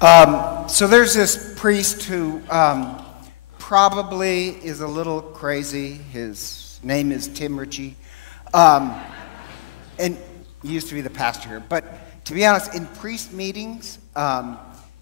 So there's this priest who probably is a little crazy. His name is Tim Ritchie. And he used to be the pastor here. But to be honest, in priest meetings,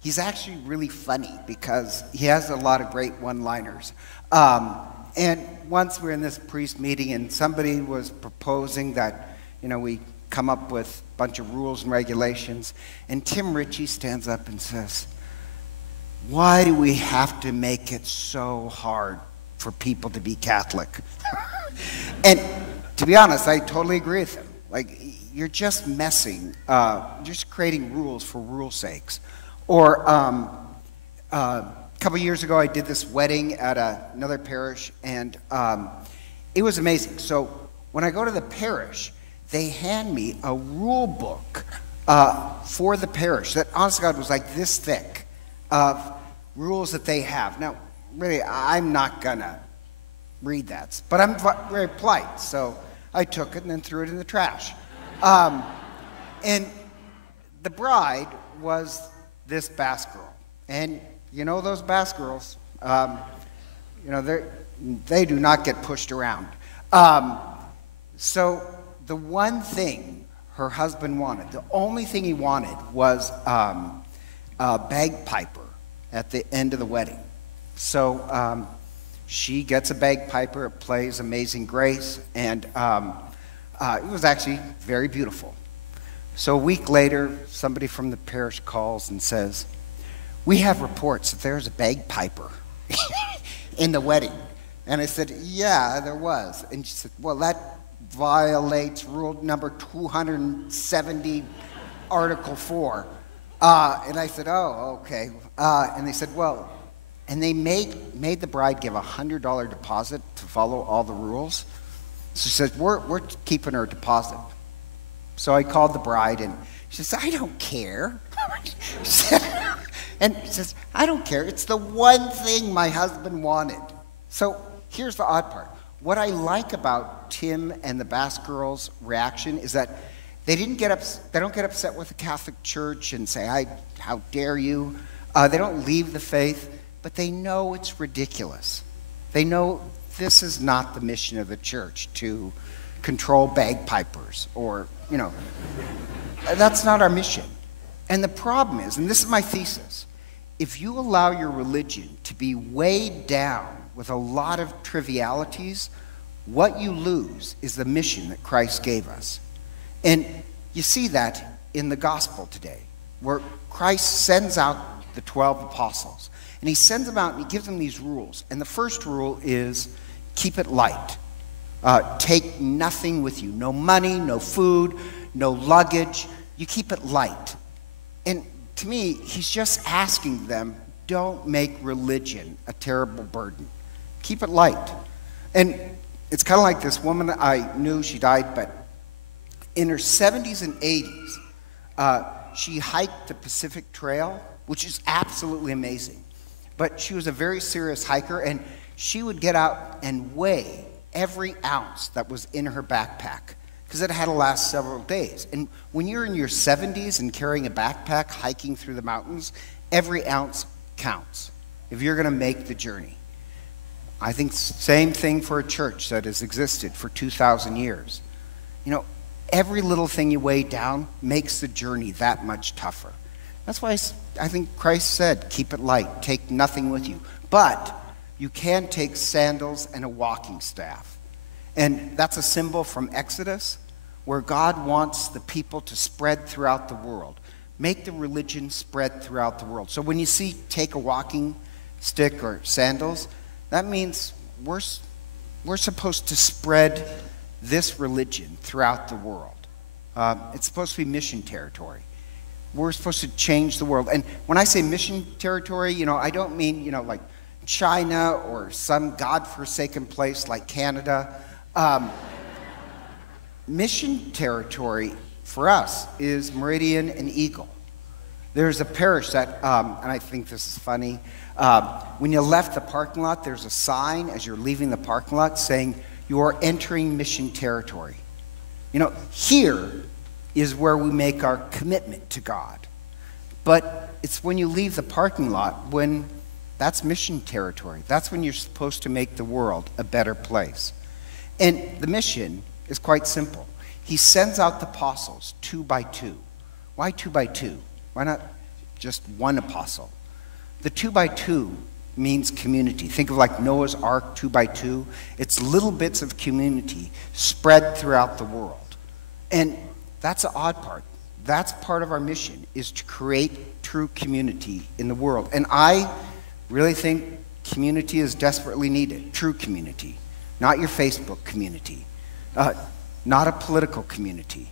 he's actually really funny because he has a lot of great one-liners. And once we were in this priest meeting and somebody was proposing that, we come up with a bunch of rules and regulations, and Tim Ritchie stands up and says, "Why do we have to make it so hard for people to be Catholic?" And to be honest, I totally agree with him. Like, you're just messing, just creating rules for rules' sakes. Or a couple years ago, I did this wedding at another parish, and it was amazing. So when I go to the parish, they hand me a rule book for the parish that, honest to God, was like this thick of rules that they have. Now, really, I'm not going to read that, but I'm very polite, so I took it and then threw it in the trash. And the bride was this Basque girl. And those Basque girls, they do not get pushed around. So the one thing her husband wanted, the only thing he wanted was a bagpiper at the end of the wedding. So she gets a bagpiper, it plays Amazing Grace, and it was actually very beautiful. So a week later, somebody from the parish calls and says, "We have reports that there's a bagpiper in the wedding." And I said, "Yeah, there was." And she said, "Well, that violates rule number 270, Article 4. And I said, "Oh, okay." And they said, "Well," and they made the bride give a $100 deposit to follow all the rules. So she said, we're keeping her deposit." So I called the bride, and she said, "I don't care." And she says, "I don't care. It's the one thing my husband wanted." So here's the odd part. What I like about Tim and the Basque girls' reaction is that they don't get upset with the Catholic Church and say, "How dare you?" They don't leave the faith, but they know it's ridiculous. They know this is not the mission of the church to control bagpipers or, that's not our mission. And the problem is, and this is my thesis, if you allow your religion to be weighed down with a lot of trivialities, what you lose is the mission that Christ gave us. And you see that in the gospel today, where Christ sends out the 12 apostles. And he sends them out and he gives them these rules. And the first rule is keep it light. Take nothing with you. No money, no food, no luggage. You keep it light. And to me, he's just asking them, don't make religion a terrible burden. Keep it light. And it's kind of like this woman I knew, she died, but in her 70s and 80s, she hiked the Pacific Trail, which is absolutely amazing. But she was a very serious hiker, and she would get out and weigh every ounce that was in her backpack because it had to last several days. And when you're in your 70s and carrying a backpack hiking through the mountains, every ounce counts if you're going to make the journey. I think same thing for a church that has existed for 2,000 years. Every little thing you weigh down makes the journey that much tougher. That's why I think Christ said, keep it light, take nothing with you. But you can take sandals and a walking staff. And that's a symbol from Exodus, where God wants the people to spread throughout the world. Make the religion spread throughout the world. So when you see take a walking stick or sandals, that means we're supposed to spread this religion throughout the world. It's supposed to be mission territory. We're supposed to change the world. And when I say mission territory, I don't mean, like China or some godforsaken place like Canada. Mission territory for us is Meridian and Eagle. There's a parish that, and I think this is funny, when you left the parking lot, there's a sign as you're leaving the parking lot saying, you are entering mission territory. Here is where we make our commitment to God. But it's when you leave the parking lot when that's mission territory. That's when you're supposed to make the world a better place. And the mission is quite simple. He sends out the apostles 2 by 2. Why 2 by 2? Why not just one apostle? The 2 by 2 means community. Think of like Noah's Ark 2 by 2. It's little bits of community spread throughout the world. And that's the odd part. That's part of our mission, is to create true community in the world. And I really think community is desperately needed. True community. Not your Facebook community. Not a political community.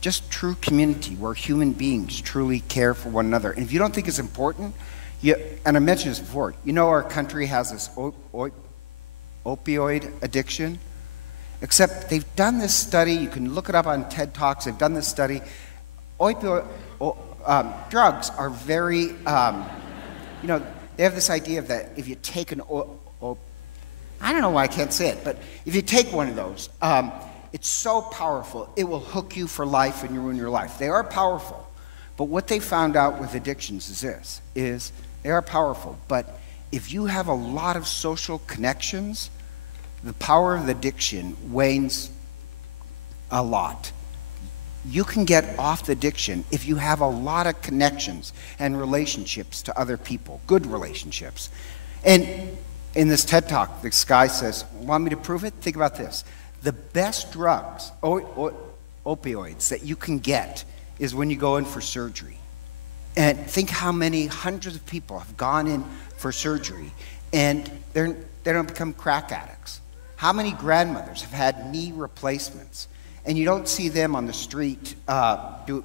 Just true community where human beings truly care for one another. And if you don't think it's important, and I mentioned this before, you know our country has this opioid addiction? Except they've done this study, you can look it up on TED Talks, they've done this study. Drugs are very, they have this idea that if you take I don't know why I can't say it, but if you take one of those, it's so powerful, it will hook you for life and ruin your life. They are powerful, but what they found out with addictions is they are powerful, but if you have a lot of social connections, the power of the addiction wanes a lot. You can get off the addiction if you have a lot of connections and relationships to other people, good relationships. And in this TED Talk, this guy says, want me to prove it? Think about this. The best drugs, opioids, that you can get is when you go in for surgery. And think how many hundreds of people have gone in for surgery and they don't become crack addicts. How many grandmothers have had knee replacements and you don't see them on the street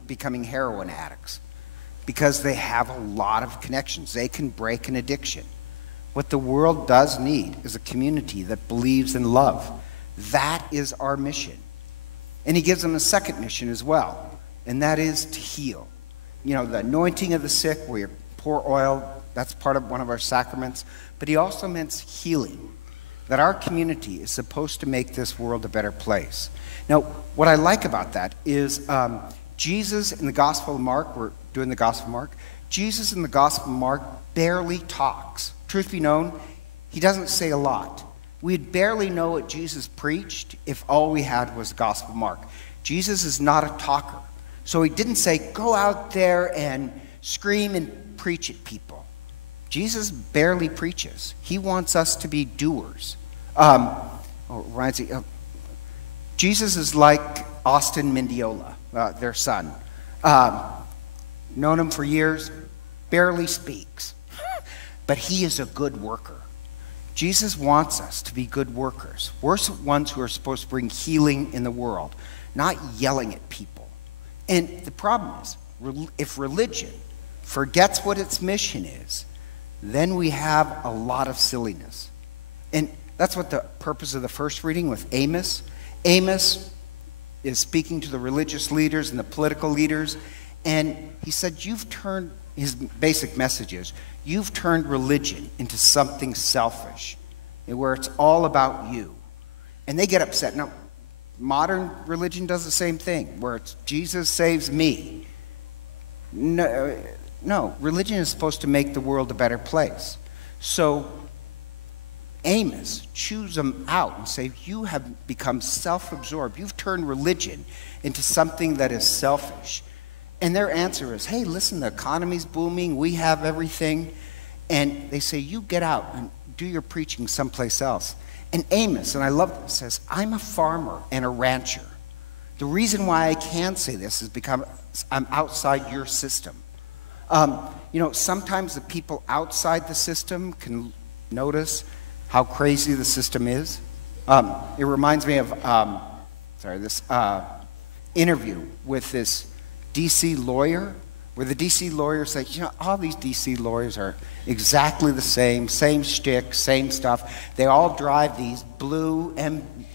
becoming heroin addicts because they have a lot of connections. They can break an addiction. What the world does need is a community that believes in love. That is our mission. And he gives them a second mission as well, and that is to heal. You know, the anointing of the sick, where you pour oil, that's part of one of our sacraments. But he also meant healing, that our community is supposed to make this world a better place. Now, what I like about that is Jesus in the Gospel of Mark, we're doing the Gospel of Mark, Jesus in the Gospel of Mark barely talks. Truth be known, he doesn't say a lot. We'd barely know what Jesus preached if all we had was the Gospel of Mark. Jesus is not a talker. So he didn't say, go out there and scream and preach at people. Jesus barely preaches. He wants us to be doers. Jesus is like Austin Mendiola, their son. Known him for years, barely speaks. But he is a good worker. Jesus wants us to be good workers. We're the ones who are supposed to bring healing in the world, not yelling at people. And the problem is, if religion forgets what its mission is, then we have a lot of silliness. And that's what the purpose of the first reading with Amos. Amos is speaking to the religious leaders and the political leaders, and he said, his basic message is, you've turned religion into something selfish, where it's all about you. And they get upset. Now, modern religion does the same thing, where it's Jesus saves me. No, religion is supposed to make the world a better place. So Amos chews them out and say, you have become self-absorbed. You've turned religion into something that is selfish. And their answer is, hey, listen, the economy's booming, we have everything. And they say, you get out and do your preaching someplace else. And Amos, and I love this, says, I'm a farmer and a rancher. The reason why I can say this is because I'm outside your system. Sometimes the people outside the system can notice how crazy the system is. It reminds me of this interview with this D.C. lawyer, where the D.C. lawyer says, all these D.C. lawyers are exactly the same shtick, same stuff. They all drive these blue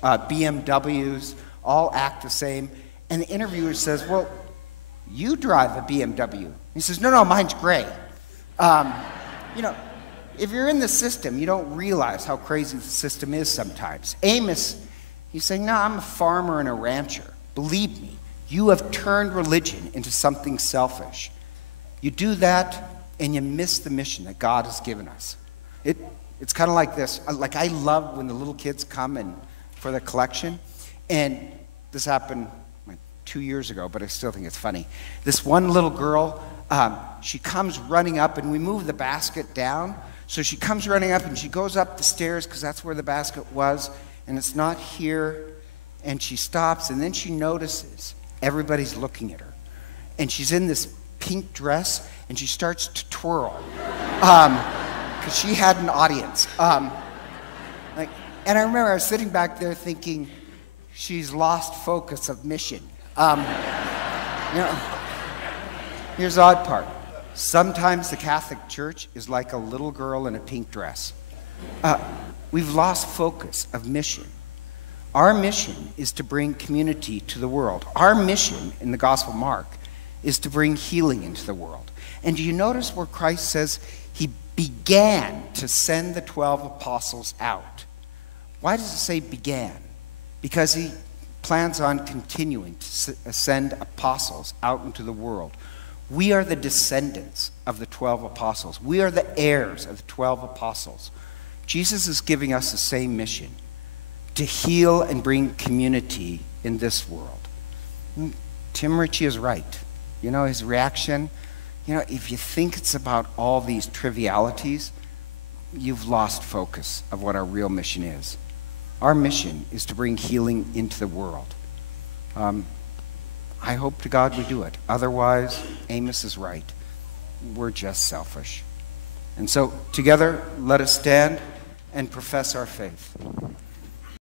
BMWs, all act the same. And the interviewer says, well, you drive a BMW. He says, no, mine's gray. If you're in the system, you don't realize how crazy the system is sometimes. Amos, he's saying, no, I'm a farmer and a rancher. Believe me, you have turned religion into something selfish. You do that, and you miss the mission that God has given us. It's kind of like this. Like, I love when the little kids come and for the collection, and this happened like 2 years ago, but I still think it's funny. This one little girl, she comes running up, and we move the basket down. So she comes running up, and she goes up the stairs because that's where the basket was, and it's not here. And she stops, and then she notices everybody's looking at her. And she's in this pink dress, and she starts to twirl because she had an audience. And I remember I was sitting back there thinking, she's lost focus of mission. Here's the odd part. Sometimes the Catholic Church is like a little girl in a pink dress. We've lost focus of mission. Our mission is to bring community to the world. Our mission in the Gospel of Mark is to bring healing into the world. And do you notice where Christ says he began to send the 12 apostles out? Why does it say began? Because he plans on continuing to send apostles out into the world. We are the descendants of the 12 apostles. We are the heirs of the 12 apostles. Jesus is giving us the same mission, to heal and bring community in this world. Tim Ritchie is right. His reaction, if you think it's about all these trivialities, you've lost focus of what our real mission is. Our mission is to bring healing into the world. I hope to God we do it. Otherwise, Amos is right. We're just selfish. And so, together, let us stand and profess our faith.